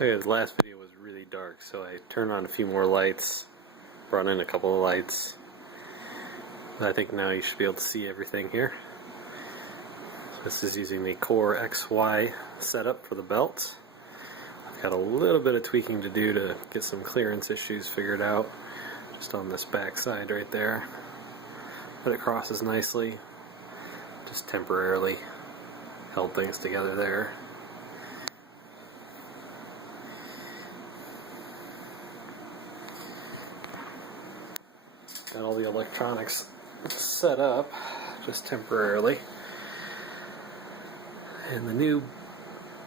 Okay, the last video was really dark, so I turned on a few more lights, brought in a couple of lights. I think now you should be able to see everything here. So this is using the Core XY setup for the belt. I've got a little bit of tweaking to do to get some clearance issues figured out, just on this back side right there. But it crosses nicely, just temporarily held things together there. Got all the electronics set up, just temporarily. And the new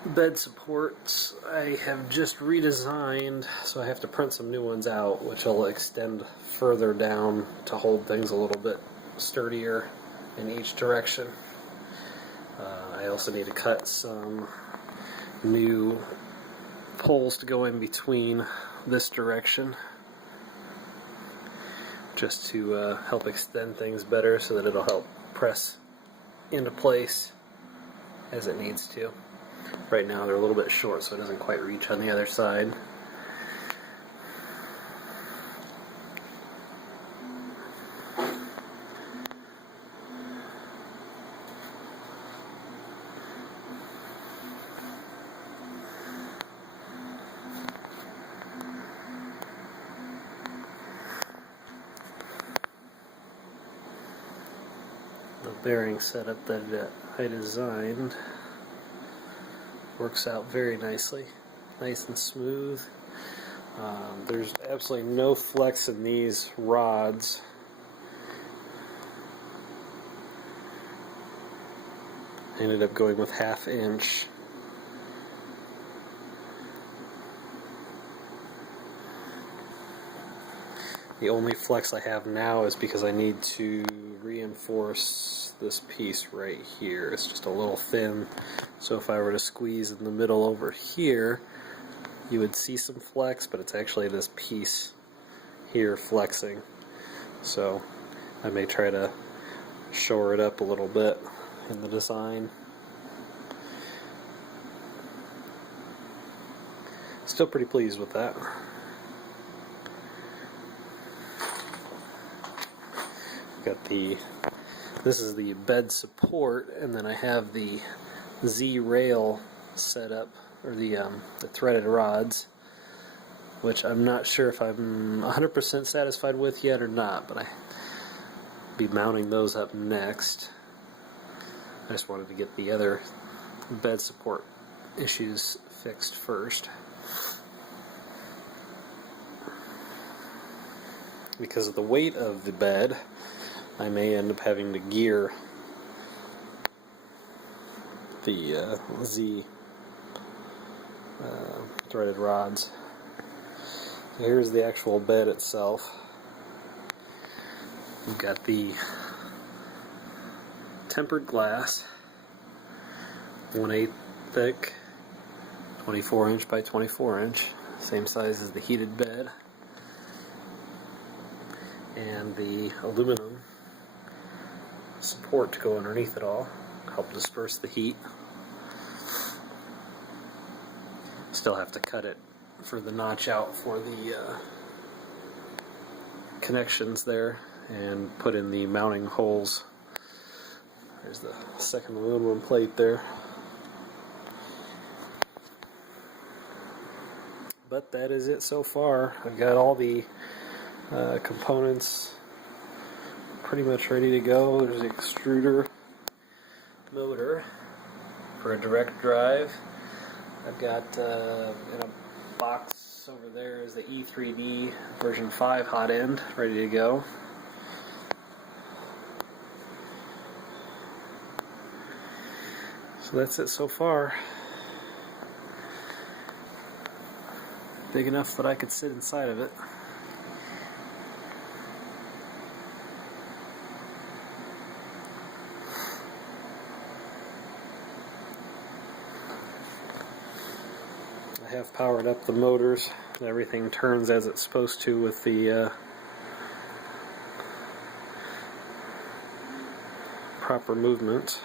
bed supports I have just redesigned, so I have to print some new ones out, which will extend further down to hold things a little bit sturdier in each direction. I also need to cut some new poles to go in between this direction, just to help extend things better so that it'll help press into place as it needs to. Right now they're a little bit short, so it doesn't quite reach on the other side. The bearing setup that I designed works out very nicely, nice and smooth. There's absolutely no flex in these rods. I ended up going with 1/2 inch. The only flex I have now is because I need to reinforce this piece right here. It's just a little thin, so if I were to squeeze in the middle over here, you would see some flex, but it's actually this piece here flexing. So I may try to shore it up a little bit in the design. Still pretty pleased with that. Got this is the bed support, and then I have the Z-rail set up, or the threaded rods, which I'm not sure if I'm 100% satisfied with yet or not, but I'll be mounting those up next. I just wanted to get the other bed support issues fixed first. Because of the weight of the bed, I may end up having to gear the Z threaded rods. So here's the actual bed itself. We've got the tempered glass, 1/8 thick, 24 inch by 24 inch, same size as the heated bed, and the aluminum support to go underneath it all, help disperse the heat. Still have to cut it for the notch out for the connections there and put in the mounting holes. There's the second aluminum plate there. But that is it so far. I've got all the components pretty much ready to go. There's the extruder motor for a direct drive. I've got in a box over there is the E3D version 5 hot end ready to go. So that's it so far. Big enough that I could sit inside of it. I have powered up the motors. Everything turns as it's supposed to with the proper movement.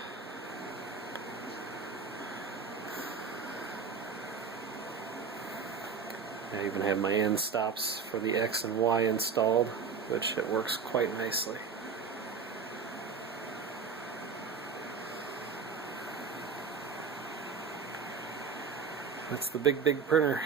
I even have my end stops for the X and Y installed, which it works quite nicely. That's the big printer.